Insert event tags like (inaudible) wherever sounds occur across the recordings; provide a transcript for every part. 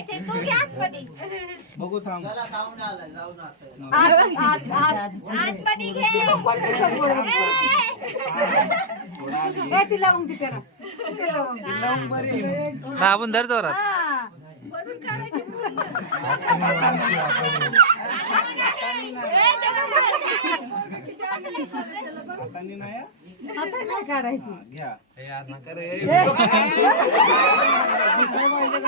काढायचे तू घे आतमध्ये. बघू थांब. आत, आत, आत. आतमध्ये घे. ए, ती लावून दे त्याला. ती लावून दे. हा. आपण धर जोरात हा. हाताने नाही हा? आता नाही काढायची घ्या ए, (laughs)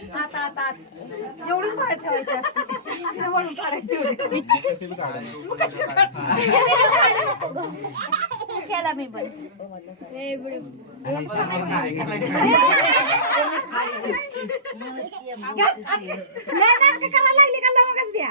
आत, आत, आत. एवढीच बाहेर ठेवायची असते तिला वळून काढायची एवढी. खेळा मी पण घ्या, आत. लय नाटकं करायला लागली का लवंगच द्या